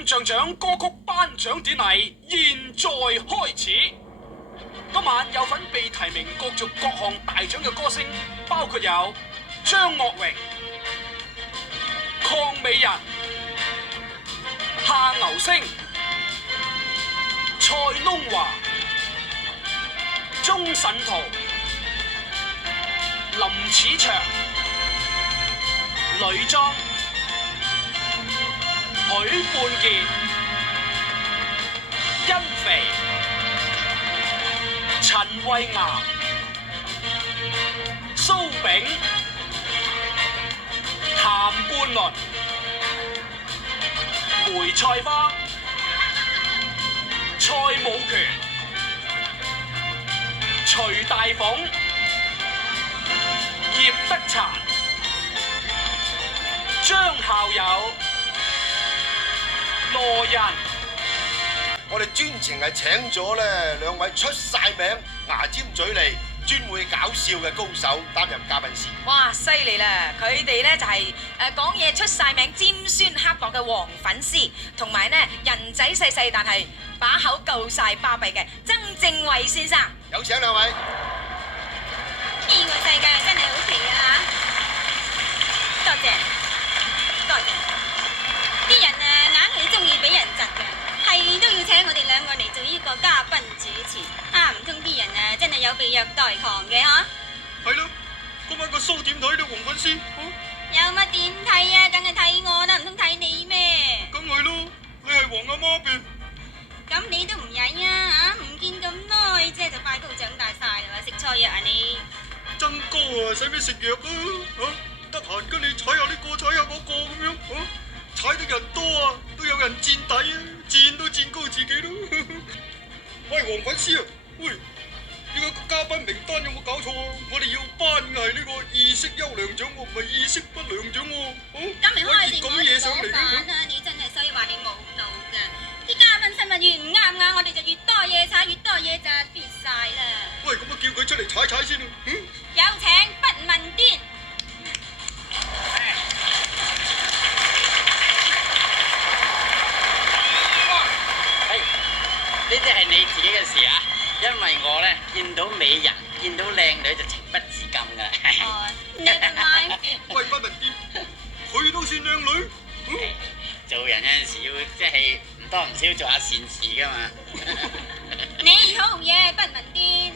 金像獎歌曲頒獎典禮現在開始。今晚有份被提名角逐各項大獎嘅歌星，包括有張樂榮、鄺美人、夏牛星、蔡東華、鐘鎮濤、林子祥、呂莊、許冠傑、甄肥、陳慧嫻、蘇炳、譚冠倫、梅菜花、蔡武權、徐大鳳、葉德嬋、張孝友、羅仁。我哋專程係請咗咧兩位出晒名、牙尖嘴利、專會搞笑嘅高手擔任嘉賓時。哇，犀利啦！佢哋咧就係講嘢出晒名、尖酸刻薄嘅黃粉絲，同埋咧人仔細細但係把口夠晒巴閉嘅曾正偉先生。有請兩位。呢個世界真係好奇啊！多謝，多謝。啲人啊，硬係中意俾人窒嘅，係都要請我哋兩個嚟做呢個嘉賓主持。啊，唔通啲人啊真係有被虐待狂嘅嗬？係咯，今晚個 show 點睇咧，黃粉絲？有乜點睇啊？梗係睇我啦，唔通睇你咩？梗係咯，你係黃阿媽唄。咁你都唔曳啊？嚇，唔見咁耐啫，就快高長大晒啦，食錯藥啊你？增高啊，使咩食藥啊？嚇，得閒跟你踩下呢個，踩下嗰個咁樣，踩得人多啊，都有人墊底啊，墊都墊高自己咯。喂，黃粉絲啊，喂，呢個嘉賓名單有冇搞錯啊？我哋要頒嘅係呢個意識優良獎喎，唔係意識不良獎喎。咁咪開定我哋上嚟講法啦！你真係所以話你冇腦㗎。啲嘉賓新聞越唔啱㗎，我哋就越多嘢踩，越多嘢就跌晒啦。喂，咁啊叫佢出嚟踩踩先啊。有請不問癲。呢啲係你自己嘅事啊，因為我咧見到美人、見到靚女就情不自禁噶啦。Never mind。喂，不問癲，佢都算靚女。做人有陣時要即係唔多唔少做下善事噶嘛。你好嘢，不問癲。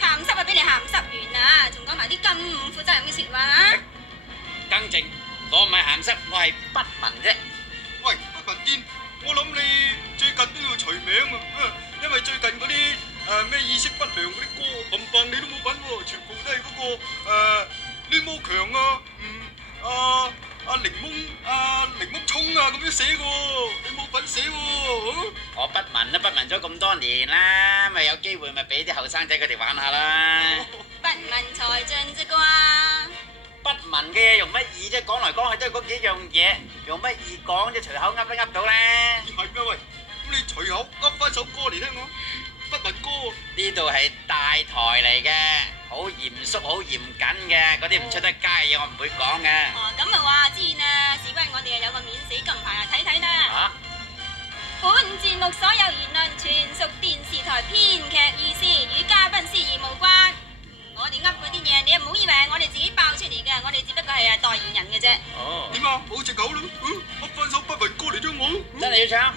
鹹濕啊，俾你鹹濕完啦，仲講埋啲咁唔負責任嘅説話嚇。更正，我唔係鹹濕，我係不文啫。喂，不問癲，我諗你最近都要除名啊，因為最近嗰啲咩意識不良嗰啲歌，冚唪你都冇份喎，全部都係嗰個攣毛強啊，檸檬葱啊咁樣寫嘅喎，你冇份寫喎。我不文都不文咗咁多年啦，咪有機會咪俾啲後生仔佢哋玩下啦。不問才盡啫啩。不文嘅嘢用乜易啫？講來講去都係嗰幾樣嘢，用乜易講啫？隨口噏都噏到咧。係咩喂？咁你隨口噏翻首歌嚟聽下，不文歌。呢度係大台嚟嘅，好嚴肅、好嚴謹嘅，嗰啲唔出得街嘅嘢我唔會講嘅。哦，咁咪話知啊，事關我哋有個免死金牌啊，睇睇啦。嚇！本節目所有言論全屬電視台編劇意思，與嘉賓司儀無關。我哋噏嗰啲嘢，你又唔好以為我哋自己爆出嚟嘅，我哋只不過係代言人嘅啫。哦。點啊？冇藉口啦，噏翻首不文歌嚟聽我。真係要唱，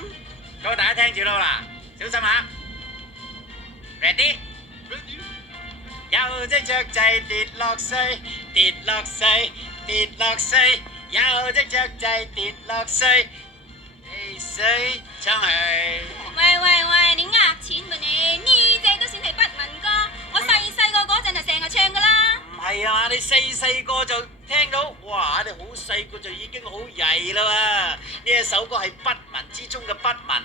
各位大家聽住咯嗱，小心下。Ready？有隻雀仔跌落水，跌落水，跌落水，有隻雀仔跌落水，被水沖去。喂，你呃錢噃你？呢隻都算係不文歌，我細個嗰陣就成日唱噶啦。唔係啊嘛，你細個就聽到，哇！你好細個就已經好曳啦喎！呢一首歌係不文之中嘅不文，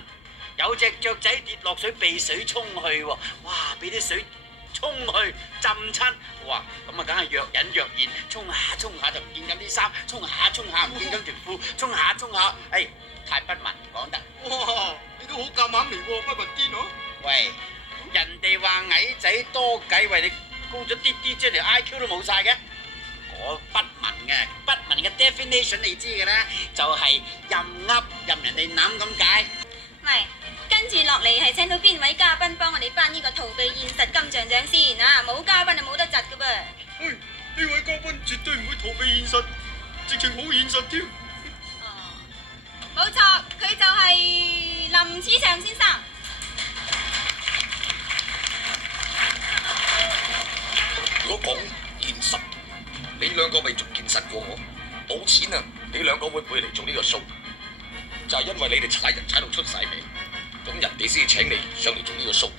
有隻雀仔跌落水被水沖去喎，哇！俾啲水沖去浸親，哇！咁啊梗係若隱若現，沖下沖下就唔見緊啲衫，沖下沖下唔見緊條褲，沖下沖下，誒太不文講得。哇！你都好夾硬嚟喎，不文癲嗬？喂，人哋話矮仔多計，為你高咗啲啲，即係條 IQ 都冇晒嘅。我不文嘅，不文嘅 definition 你知嘅啦，就係任噏任人哋諗咁解。喂，跟住落嚟係請到邊位嘉賓幫我哋頒呢個逃避現實金像獎先啊！冇嘉賓就冇得窒噶噃。喂，呢位嘉賓絕對唔會逃避現實，直情好現實添。哦，冇錯，佢就係林子祥先生。如果講現實，你兩個咪仲現實過我？冇錢啊！你兩個會唔會嚟做呢個 show？就係因為你哋踩人踩到出晒名，咁人哋先請你上嚟做呢個 show。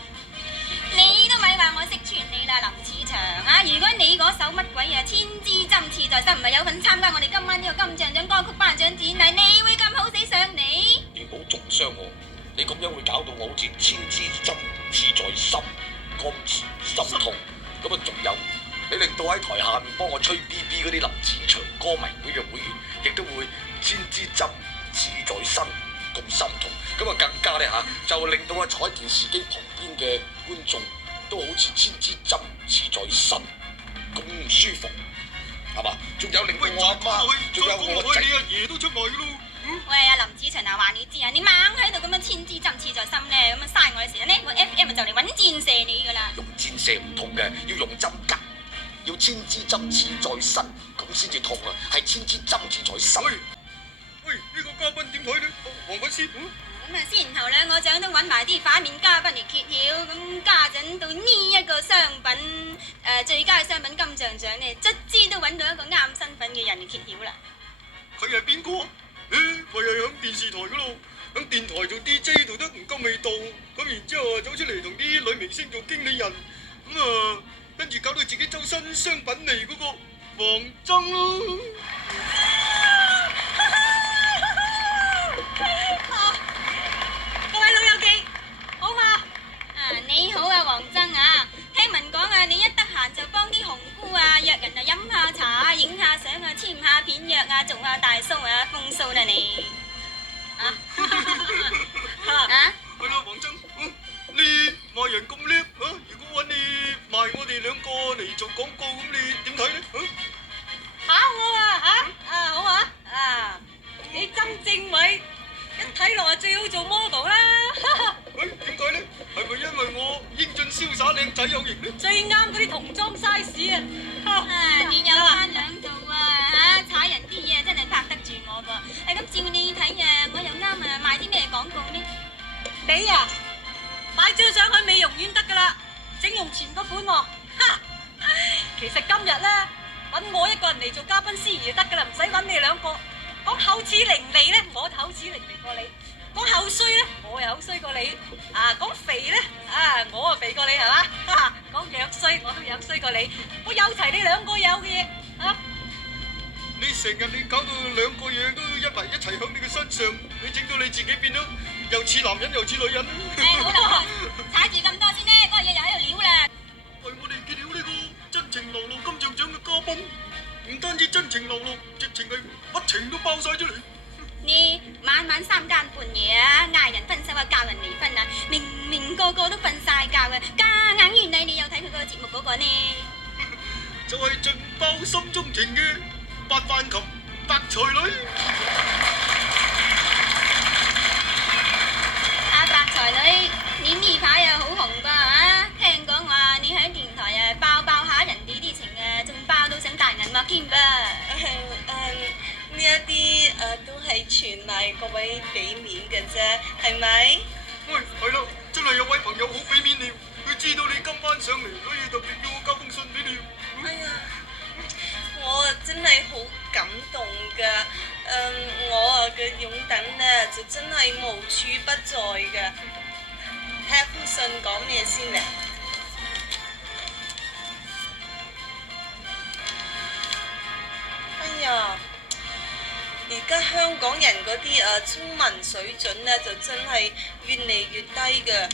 你都咪話我識穿你啦，林子祥啊！如果你嗰首乜鬼啊千枝針刺在心唔係有份參加我哋今晚呢個金像獎歌曲頒獎典禮，你會咁好死上嚟？你唔好中傷我，你咁樣會搞到我好似千枝針刺在心，咁心痛。咁啊，仲有你令到喺台下面幫我吹 BB 嗰啲林子祥歌迷會嘅會員，亦都會千枝針刺在身，咁心痛。咁啊，更加咧嚇，就令到坐喺電視機旁邊嘅觀眾都好似千枝針刺在身，咁唔舒服，係嘛？仲有令到我阿媽，仲有我仔，你阿爺都出賣噶咯。喂，阿林子祥啊，話你知啊，你猛喺度咁樣千枝針刺在心咧，咁樣嘥我嘅時間咧，我 FM 就嚟揾箭射你噶啦。用箭射唔痛嘅，要用針吉，要千枝針刺在身，咁先至痛啊！係千枝針刺在心。喂，呢個嘉賓點睇呢？黃粉師，咁啊，先後兩個獎都揾埋啲反面嘉賓嚟揭曉，咁家陣到呢一個商品最佳商品金像獎呢，卒之都揾到一個啱身份嘅人嚟揭曉啦。佢係邊個？佢係響電視台嗰度，響電台做 DJ 做得唔夠味道，咁然之後走出嚟同啲女明星做經理人，咁啊，跟住搞到自己周身商品嚟嗰個黃崢咯。各位老友記，好嘛？你好啊，黃崢啊！聽聞講啊，你一得閒就幫啲紅姑啊約人啊飲下茶啊、影下相啊、簽下片約啊、做下大 show 啊、風 show 啦你。啊？係啦，黃崢，你賣人咁叻啊！如果揾你賣我哋兩個嚟做廣告，咁你點睇呢？考我啊好啊你曾正偉一睇落啊最好做 model 啦，點解呢？係咪因為我英俊瀟灑靚仔有型呢？最啱嗰啲童裝 size 你有翻兩套啊踩人啲嘢真係拍得住我噃。係咁照你睇啊，我又啱啊，賣啲咩廣告呢？你啊買張相去美容院得噶啦，整容前嗰款喎。其實今日咧揾我一個人嚟做嘉賓司儀就得噶啦，唔使揾你兩個。講口齒伶俐咧，我就口齒伶俐過你；講口衰咧，我又口衰過你。講肥咧，我啊肥過你係嘛？講樣衰，我都樣衰過你。我有齊你兩個有嘅嘢你成日你搞到兩個嘢都一齊響你嘅身上，你整到你自己變咗又似男人又似女人。好啦，踩住咁多先呢，嗰個嘢又喺度撩啦。為我哋揭曉呢個真情流露金像獎嘅嘉賓，唔單止真情流露，直情係乜情都爆晒出嚟。你晚晚三更半夜啊，嗌人分手啊，教人離婚啊，明明個個都瞓晒覺嘅，夾硬怨你又睇佢個節目嗰個呢？就係盡爆心中情嘅八瓣琴白才女。白才女，你呢排啊好紅噃啊！聽講話你喺電台啊爆下人哋啲情啊，仲爆到上大銀幕添噃。呢一啲都係傳嚟各位俾面嘅啫，係咪？喂，係啦，真係有位朋友好俾面你，佢知道你今晚上嚟，所以特別叫我交封信俾你。哎呀，我真係好感動㗎。我嘅擁躉咧就真係無處不在㗎。睇下封信講咩先咧？哎呀！而家香港人嗰啲中文水準咧，就真係越嚟越低嘅，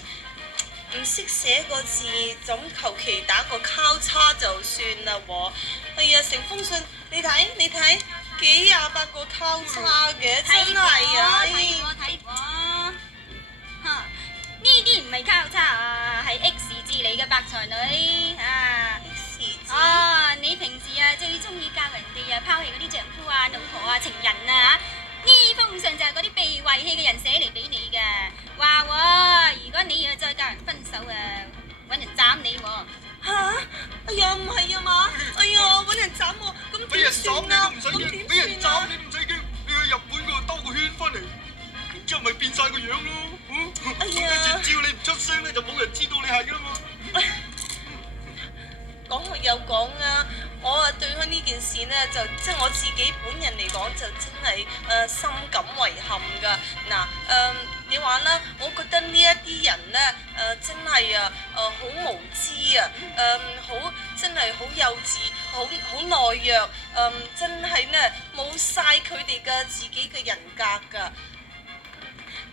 唔識寫個字，就咁求其打個交叉就算啦喎。哎呀，成封信你睇幾廿百個交叉嘅，真係啊！睇過，呢啲唔係交叉啊，係 X 字嚟嘅白才女啊！ X 哦，你平時啊最中意教人哋啊拋棄嗰啲丈夫啊、老婆啊、情人啊呢封信就係嗰啲被遺棄嘅人寫嚟俾你嘅，話喎，如果你要再教人分手啊，揾人斬你喎。吓？哎呀，唔係啊嘛！哎呀，揾人斬我，咁俾人斬點算啊？你都唔使驚，咁點俾人算啊斬？你唔使驚，你去日本嗰度兜個圈翻嚟，然之後咪變晒個樣咯。哎呀跟住只要你唔出聲咧，就冇人知道你係噶啦嘛。講就有講啦，我啊對開呢件事呢，就即係我自己本人嚟講，就真係深感遺憾噶。嗱你話啦，我覺得呢一啲人呢，真係好無知啊，真係好幼稚，好懦弱，真係呢冇晒佢哋嘅自己嘅人格噶。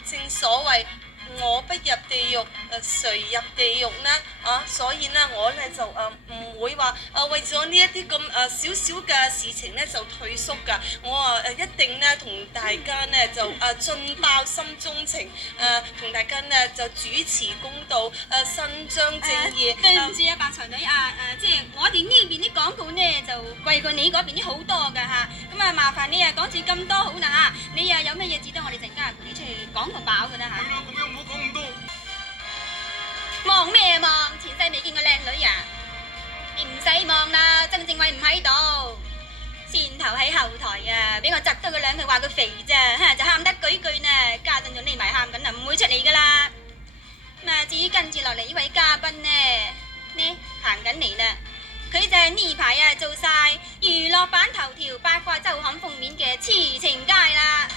正所謂我不入地獄，誰入地獄呢？所以呢，我呢就唔會話為咗呢一啲咁少少嘅事情呢就退縮㗎。我一定呢同大家呢就盡爆心中情，同大家呢就主持公道，伸張正義。對唔住啊，白才女即係我哋呢邊啲廣告呢就貴過你嗰邊啲好多㗎嚇。咁啊，麻煩你啊講住咁多好啦嚇。你啊有乜嘢值得我哋陣間陪你出去講到飽㗎啦嚇。係啦，咁樣唔好講咁多。望咩望？前世未見過靚女啊！你唔使望啦，曾正偉唔喺度，線頭喺後台啊，俾我窒到佢兩句話佢肥咋，就喊得句句呢，家陣仲匿埋喊緊啊，唔會出嚟噶啦。咁啊，至於跟住落嚟呢位嘉賓呢行緊嚟啦，佢就係呢排啊做晒娛樂版頭條八卦周刊封面嘅痴情街啦。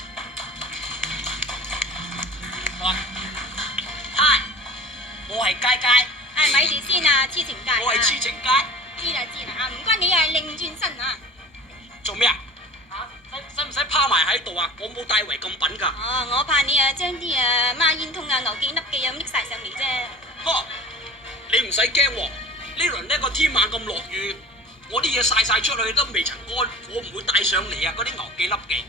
嗨，我係佳佳，咪住先啊，痴情街。我係痴情街。知啦唔該你啊，擰轉身啊。做咩啊？使唔使拋埋喺度啊？我冇帶違禁品㗎。哦，我怕你啊，將啲孖煙通啊、牛記粒記啊咁拎晒上嚟啫。呵，你唔使驚喎，呢輪呢個天晚咁落雨，我啲嘢曬晒出去都未曾乾，我唔會帶上嚟啊！嗰啲牛記粒記。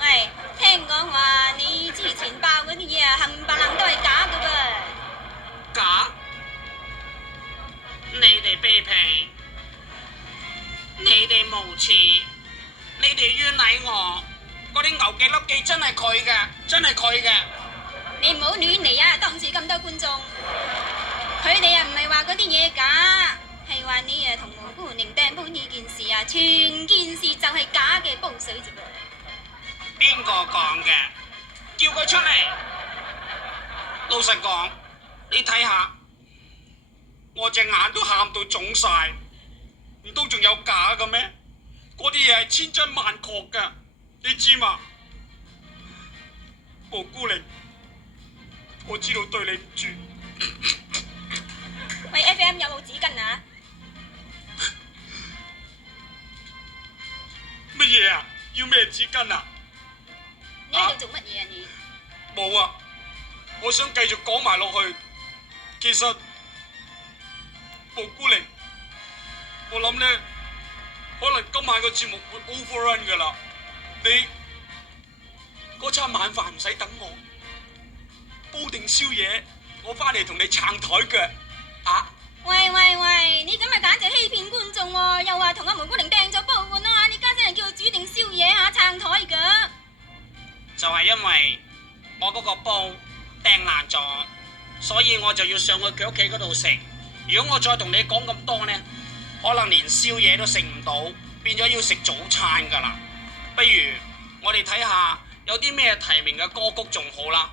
喂，聽講話你之前爆嗰啲嘢啊，冚唪唥都係假㗎噃。假？你哋卑鄙，你哋無恥，你哋冤枉我！嗰啲牛記粒記真係佢嘅，真係佢嘅。你唔好亂嚟啊！當住咁多觀眾，佢哋啊唔係話嗰啲嘢假，係話你啊同蘑菇寧掟煲呢件事啊，全件事就係假嘅煲水啫噃。邊個講嘅？叫佢出嚟！老實講，你睇下，我隻眼都喊到腫晒，唔通仲有假嘅咩？嗰啲嘢係千真萬確㗎，你知嘛？蘑菇玲，我知道對你唔住。喂 ，FM 有冇紙巾啊？乜嘢啊？要咩紙巾啊？你喺度做乜嘢啊你？冇啊！我想繼續講埋落去。其實蘑菇玲，我諗呢，可能今晚個節目會 overrun 噶啦。你嗰餐晚飯唔使等我，煲定宵夜，我翻嚟同你撐台腳啊！喂喂喂，你咁啊簡直欺騙觀眾喎！又話同阿蘑菇玲掟咗煲碗啊！你家真係叫佢煮定宵夜撐台腳。就係因為我嗰個煲掟爛咗，所以我就要上去佢屋企嗰度食。如果我再同你講咁多呢，可能連宵夜都食唔到，變咗要食早餐噶啦。不如我哋睇下有啲咩提名嘅歌曲仲好啦。